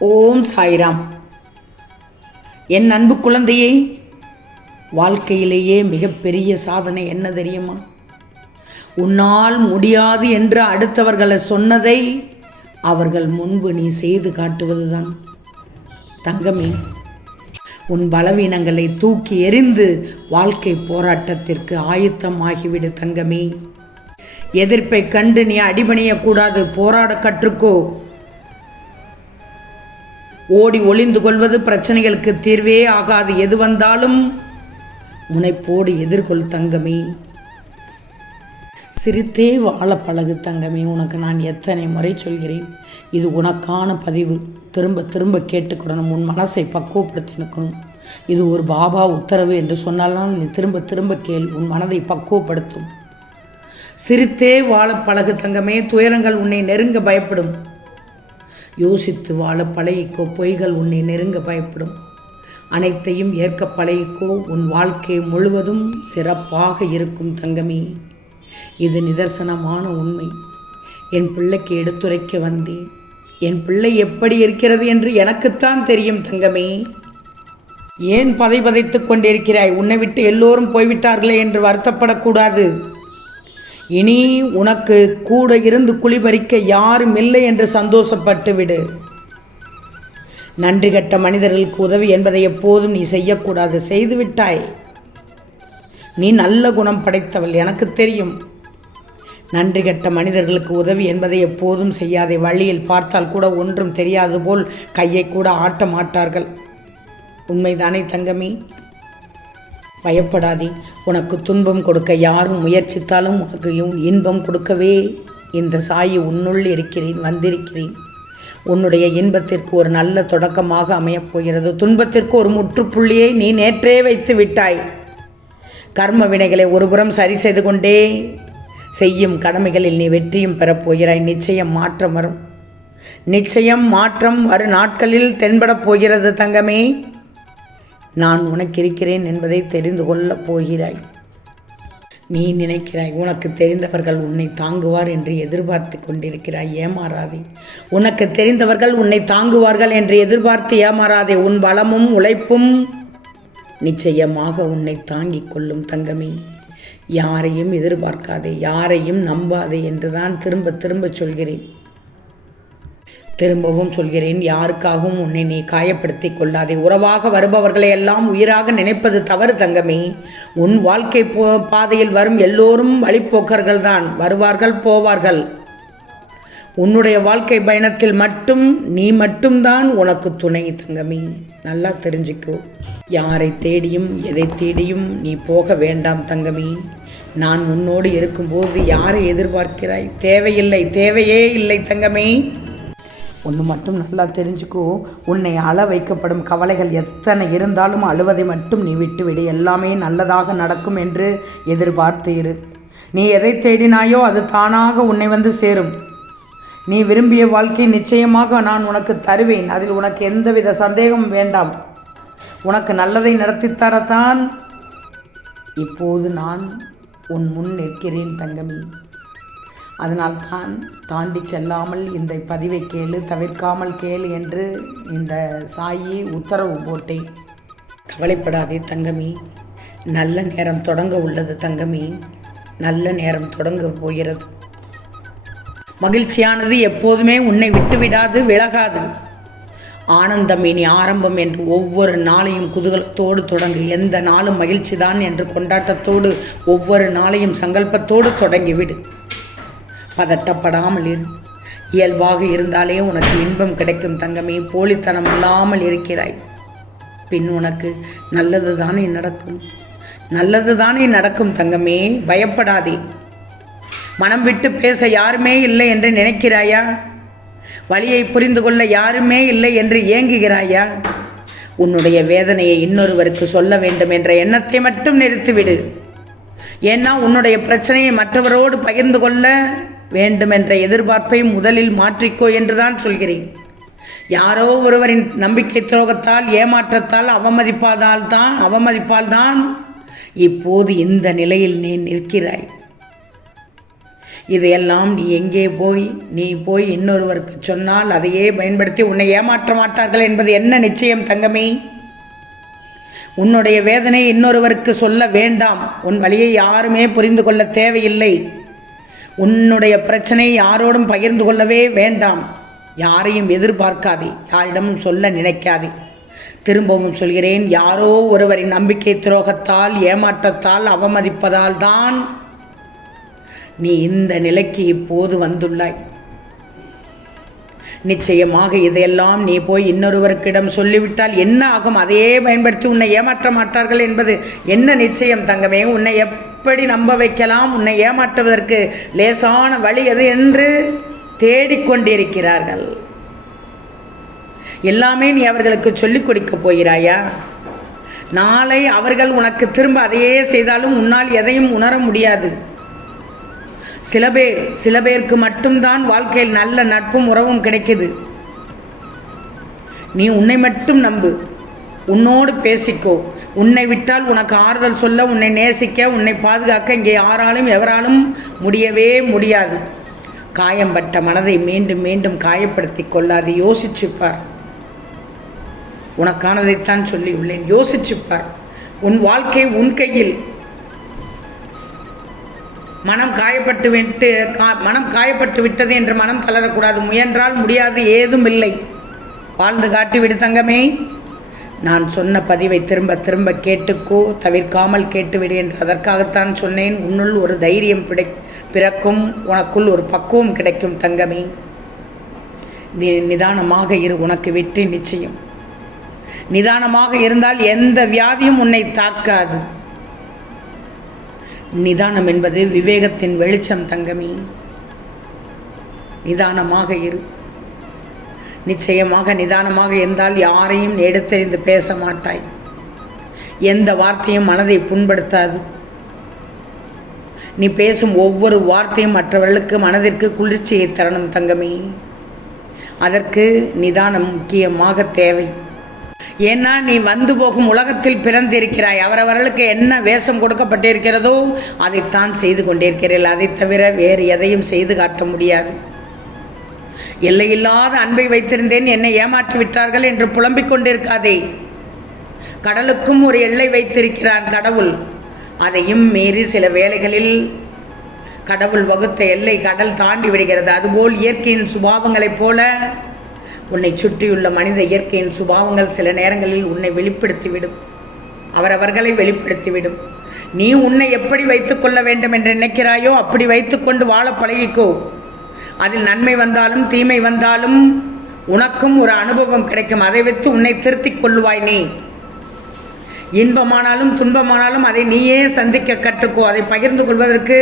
ஓம் சாய்ராம். என் அன்பு குழந்தையே வாழ்க்கையிலேயே மிகப்பெரிய சாதனை என்ன தெரியுமா? உன்னால் முடியாது என்று அடுத்தவர்களை சொன்னதை அவர்கள் முன்பு நீ செய்து காட்டுவதுதான். தங்கமே உன் பலவீனங்களை தூக்கி எறிந்து வாழ்க்கை போராட்டத்திற்கு ஆயத்தமாகிவிடு தங்கமே. எதிர்ப்பை கண்டு நீ அடிபணியக்கூடாது போராட கற்றுக்கோ. ஓடி ஒளிந்து கொள்வது பிரச்சனைகளுக்கு தீர்வே ஆகாது. எது வந்தாலும் முனைப்போடு எதிர்கொள் தங்கமே. சிரித்தே வாழ பழகு தங்கமே. உனக்கு நான் எத்தனை முறை சொல்கிறேன்? இது உனக்கான பதிவு. திரும்ப திரும்ப கேட்டுக்கொள்ளணும். உன் மனசை பக்குவப்படுத்தி நிற்கணும் இது ஒரு பாபா உத்தரவு என்று சொன்னாலும் நீ திரும்ப திரும்ப கேள். உன் மனதை பக்குவப்படுத்தும். சிரித்தே வாழ பழகு தங்கமே. துயரங்கள் உன்னை நெருங்க பயப்படும். யோசித்து வாழ பழகிக்கோ பொய்கள் உன்னை நெருங்க பயப்படும். அனைத்தையும் ஏற்க பழகிக்கோ உன் வாழ்க்கை முழுவதும் சிறப்பாக இருக்கும் தங்கமே. இது நிதர்சனமான உண்மை. என் பிள்ளைக்கு எடுத்துரைக்க வந்தேன். என் பிள்ளை எப்படி இருக்கிறது என்று எனக்குத்தான் தெரியும் தங்கமே. ஏன் பதை பதைத்துக் கொண்டிருக்கிறாய்? உன்னை விட்டு எல்லோரும் போய்விட்டார்களே என்று வருத்தப்படக்கூடாது. இனி உனக்கு கூட இருந்து குளிபறிக்க யாரும் இல்லை என்று சந்தோஷப்பட்டு விடு நன்றி கட்ட மனிதர்களுக்கு உதவி என்பதை எப்போதும் நீ செய்யக்கூடாது. செய்துவிட்டாய் நீ நல்ல குணம் படைத்தவள் எனக்கு தெரியும். நன்றி கட்ட மனிதர்களுக்கு உதவி என்பதை எப்போதும் செய்யாதே. வழியில் பார்த்தால் கூட ஒன்றும் தெரியாது போல் கையை கூட ஆட்ட மாட்டார்கள். உண்மைதானே தங்கமி? பயப்படாதே. உனக்கு துன்பம் கொடுக்க யாரும் முயற்சித்தாலும் உனக்கு இன்பம் கொடுக்கவே இந்த சாயி உன்னுள் இருக்கிறேன் வந்திருக்கிறேன். உன்னுடைய இன்பத்திற்கு ஒரு நல்ல தொடக்கமாக அமையப் போகிறது துன்பத்திற்கு ஒரு முற்றுப்புள்ளியை நீ நேற்றே வைத்து விட்டாய். கர்ம வினைகளை ஒருபுறம் சரி செய்து கொண்டே செய்யும் கடமைகளில் நீ வெற்றியும் பெறப்போகிறாய் நிச்சயம் மாற்றம் வரும். நிச்சயம் மாற்றம் வரும். நாட்களில் தென்படப் போகிறது தங்கமே. நான் உனக்கு இருக்கிறேன் என்பதை தெரிந்து கொள்ளப் போகிறாய். நீ நினைக்கிறாய் உனக்கு தெரிந்தவர்கள் உன்னை தாங்குவார் என்று எதிர்பார்த்து கொண்டிருக்கிறாய். ஏமாறாதே. உனக்கு தெரிந்தவர்கள் உன்னை தாங்குவார்கள் என்று எதிர்பார்த்து ஏமாறாதே. உன் பலமும் உழைப்பும் நிச்சயமாக உன்னை தாங்கிக் கொள்ளும் தங்கமே. யாரையும் எதிர்பார்க்காதே யாரையும் நம்பாதே என்றுதான் திரும்ப திரும்ப சொல்கிறேன். திரும்பவும் சொல்கிறேன் யாருக்காகவும் உன்னை நீ காயப்படுத்தி கொள்ளாதே. உறவாக வருபவர்களை எல்லாம் உயிராக நினைப்பது தவறு தங்கமே. உன் வாழ்க்கை போ பாதையில் வரும் எல்லோரும் வழிப்போக்கர்கள் தான். வருவார்கள் போவார்கள். உன்னுடைய வாழ்க்கை பயணத்தில் மட்டும் நீ மட்டும்தான் உனக்கு துணை தங்கமே. நல்லா தெரிஞ்சுக்கோ. யாரை தேடியும் எதை தேடியும் நீ போக வேண்டாம் தங்கமே. நான் உன்னோடு இருக்கும்போது யாரை எதிர்பார்க்கிறாய்? தேவையில்லை தேவையே இல்லை தங்கமே. ஒன்று மட்டும் நல்லா தெரிஞ்சுக்கோ. உன்னை அள வைக்கப்படும் கவலைகள் எத்தனை இருந்தாலும் அழுவதை மட்டும் நீ விட்டுவிடு. எல்லாமே நல்லதாக நடக்கும் என்று எதிர்பார்த்து இரு. நீ எதை தேடினாயோ அது தானாக உன்னை வந்து சேரும். நீ விரும்பிய வாழ்க்கை நிச்சயமாக நான் உனக்கு தருவேன். அதில் உனக்கு எந்தவித சந்தேகமும் வேண்டாம். உனக்கு நல்லதை நடத்தித்தரத்தான் இப்போது நான் உன் முன் நிற்கிறேன் தங்கமி. அதனால் தான் தாண்டி செல்லாமல் இந்த பதிவை கேளு தவிர்க்காமல் கேளு என்று இந்த சாயி உத்தரவு போட்டேன். கவலைப்படாதே தங்கமி. நல்ல நேரம் தொடங்க உள்ளது தங்கமி. நல்ல நேரம் தொடங்க போகிறது. மகிழ்ச்சியானது எப்போதுமே உன்னை விட்டுவிடாது விலகாது. ஆனந்தம் இனி ஆரம்பம் என்று ஒவ்வொரு நாளையும் குதூகலத்தோடு தொடங்கு. எந்த நாளும் மகிழ்ச்சிதான் என்று கொண்டாட்டத்தோடு ஒவ்வொரு நாளையும் சங்கல்பத்தோடு தொடங்கிவிடு. பதட்டப்படாமல் இரு. இயல்பாக இருந்தாலே உனக்கு இன்பம் கிடைக்கும் தங்கமே போலித்தனம் இல்லாமல் இருக்கிறாய். பின் உனக்கு நல்லது தானே நடக்கும். நல்லது தானே நடக்கும் தங்கமே பயப்படாதே. மனம் விட்டு பேச யாருமே இல்லை என்று நினைக்கிறாயா? வழியை புரிந்து கொள்ள யாருமே இல்லை என்று ஏங்குகிறாயா? உன்னுடைய வேதனையை இன்னொருவருக்கு சொல்ல வேண்டும் என்ற எண்ணத்தை மட்டும் நிறுத்திவிடு. ஏன்னா உன்னுடைய பிரச்சனையை மற்றவரோடு பகிர்ந்து கொள்ள வேண்டுமென்ற எதிர்பார்ப்பை முதலில் மாற்றிக்கோ என்றுதான் சொல்கிறேன். யாரோ ஒருவரின் நம்பிக்கை துரோகத்தால் ஏமாற்றத்தால் அவமதிப்பாதால் தான் அவமதிப்பால் தான் இப்போது இந்த நிலையில் நீ நிற்கிறாய். இதையெல்லாம் நீ எங்கே போய் நீ போய் இன்னொருவருக்கு சொன்னால் அதையே பயன்படுத்தி உன்னை ஏமாற்ற மாட்டார்கள் என்பது என்ன நிச்சயம் தங்கமே? உன்னுடைய வேதனை இன்னொருவருக்கு சொல்ல வேண்டாம். உன் வழியை யாருமே புரிந்து கொள்ள தேவையில்லை. உன்னுடைய பிரச்சனை யாரோடும் பகிர்ந்து கொள்ளவே வேண்டாம். யாரையும் எதிர்பார்க்காதே. யாரிடமும் சொல்ல நினைக்காதே. திரும்பவும் சொல்கிறேன் யாரோ ஒருவரின் நம்பிக்கை துரோகத்தால் ஏமாற்றத்தால் அவமதிப்பதால் தான் நீ இந்த நிலைக்கு இப்போது வந்துள்ளாய். நிச்சயமாக இதையெல்லாம் நீ போய் இன்னொருவருக்கிடம் சொல்லிவிட்டால் என்ன ஆகும்? அதையே பயன்படுத்தி உன்னை ஏமாற்ற மாட்டார்கள் என்பது என்ன நிச்சயம் தங்கமே? உன்னை எப்படி நம்ப வைக்கலாம். உன்னை ஏமாற்றுவதற்கு லேசான வழி எது என்று தேடிக்கொண்டிருக்கிறார்கள். எல்லாமே நீ அவர்களுக்கு சொல்லிக் கொடுக்க போகிறாயா? நாளை அவர்கள் உனக்கு திரும்ப அதையே செய்தாலும் உன்னால் எதையும் உணர முடியாது. சில பேர் சில பேருக்கு மட்டும்தான் வாழ்க்கையில் நல்ல நட்பும் உறவும் கிடைக்குது. நீ உன்னை மட்டும் நம்பு. உன்னோடு பேசிக்கோ. உன்னை விட்டால் உனக்கு ஆறுதல் சொல்ல உன்னை நேசிக்க உன்னை பாதுகாக்க இங்கே யாராலும் எவராலும் முடியவே முடியாது. காயம்பட்ட மனதை மீண்டும் மீண்டும் காயப்படுத்தி கொள்ளாது. யோசிச்சுப்பார். உனக்கானதைத்தான் சொல்லி உள்ளேன். யோசிச்சுப்பார். உன் வாழ்க்கை உன் கையில். மனம் காயப்பட்டு விட்டு கா மனம் காயப்பட்டு விட்டது என்று மனம் தளரக்கூடாது. முயன்றால் முடியாது ஏதும் இல்லை. வாழ்ந்து காட்டிவிடு தங்கமே. நான் சொன்ன பதிவை திரும்ப திரும்ப கேட்டுக்கோ தவிர்க்காமல் கேட்டுவிடு என்று அதற்காகத்தான் சொன்னேன். உன்னுள் ஒரு தைரியம் பிடை பிறக்கும் உனக்குள் ஒரு பக்குவம் கிடைக்கும் தங்கமே. நிதானமாக இரு உனக்கு வெற்றி நிச்சயம். நிதானமாக இருந்தால் எந்த வியாதியும் உன்னை தாக்காது. நிதானம் என்பது விவேகத்தின் வெளிச்சம் தங்கமே. நிதானமாக இரு. நிச்சயமாக நிதானமாக இருந்தால் யாரையும் எடுத்தறிந்து பேச மாட்டாய் எந்த வார்த்தையும் மனதை புண்படுத்தாது. நீ பேசும் ஒவ்வொரு வார்த்தையும் மற்றவர்களுக்கு மனதிற்கு குளிர்ச்சியை தரணும் தங்கமே. அதற்கு நிதானம் முக்கியமாக தேவை. ஏன்னா நீ வந்து போகும் உலகத்தில் பிறந்திருக்கிறாய். அவரவர்களுக்கு என்ன வேஷம் கொடுக்கப்பட்டிருக்கிறதோ அதைத்தான் செய்து கொண்டிருக்கிறீர்கள். அதை தவிர வேறு எதையும் செய்து காட்ட முடியாது. எல்லையில்லாத அன்பை வைத்திருந்தேன். என்னை ஏமாற்றி விட்டார்கள் என்று புலம்பிக் கொண்டிருக்காதே. கடலுக்கும் ஒரு எல்லை வைத்திருக்கிறான் கடவுள். அதையும் மீறி சில வேளைகளில் கடவுள் வகுத்த எல்லை கடல் தாண்டி விடுகிறது. அதுபோல் இயற்கையின் சுபாவங்களைப் போல உன்னை சுற்றியுள்ள மனித இயற்கையின் சுபாவங்கள் சில நேரங்களில் உன்னை வெளிப்படுத்திவிடும். அவரவர்களை வெளிப்படுத்திவிடும். நீ உன்னை எப்படி வைத்துக்கொள்ள வேண்டும் என்று நினைக்கிறாயோ அப்படி வைத்துக்கொண்டு வாழ பழகிக்கோ. அதில் நன்மை வந்தாலும் தீமை வந்தாலும் உனக்கும் ஒரு அனுபவம் கிடைக்கும். அதை வைத்து உன்னை திருத்திக் கொள்ளுவாய் நீ. இன்பமானாலும் துன்பமானாலும் அதை நீயே சந்திக்க கற்றுக்கோ. அதை பகிர்ந்து கொள்வதற்கு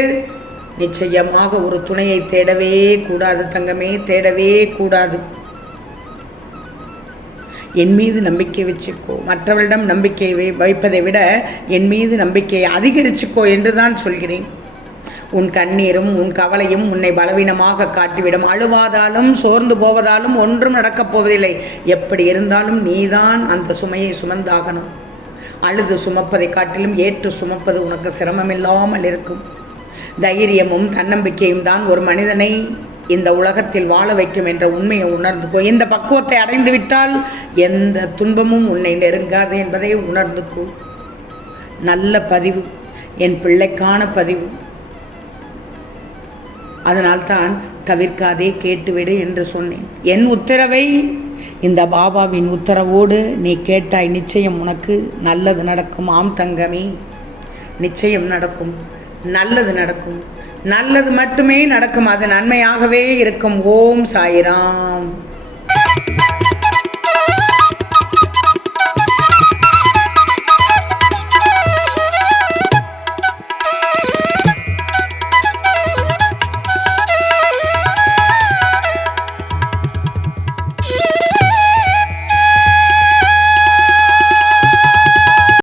நிச்சயமாக ஒரு துணையை தேடவே கூடாது தங்கமே தேடவே கூடாது. என் மீது நம்பிக்கை வச்சுக்கோ. மற்றவரிடம் நம்பிக்கை வை வைப்பதை விட என் மீது நம்பிக்கையை அதிகரிச்சுக்கோ என்று தான் சொல்கிறேன். உன் கண்ணீரும் உன் கவலையும் உன்னை பலவீனமாக காட்டிவிடும். அழுவாதாலும் சோர்ந்து போவதாலும் ஒன்றும் நடக்கப் போவதில்லை. எப்படி இருந்தாலும் நீதான் அந்த சுமையை சுமந்தாகணும். அழுது சுமப்பதை காட்டிலும் ஏற்று சுமப்பது உனக்கு சிரமமில்லாமல் இருக்கும். தைரியமும் தன்னம்பிக்கையும் தான் ஒரு மனிதனை இந்த உலகத்தில் வாழ வைக்கும் என்ற உண்மையை உணர்ந்துக்கோ இந்த பக்குவத்தை அடைந்து விட்டால் எந்த துன்பமும் உன்னை நெருங்காது என்பதை உணர்ந்துக்கோ நல்ல பதிவு என் பிள்ளைக்கான பதிவு. அதனால்தான் தவிர்க்காதே கேட்டுவிடு என்று சொன்னேன். என் உத்தரவை இந்த பாபாவின் உத்தரவோடு நீ கேட்டாய் நிச்சயம் உனக்கு நல்லது நடக்கும். ஆம் தங்கமே நிச்சயம் நடக்கும். நல்லது நடக்கும். நல்லது மட்டுமே நடக்கும். அது நன்மையாகவே இருக்கும். ஓம் சாய்ராம்.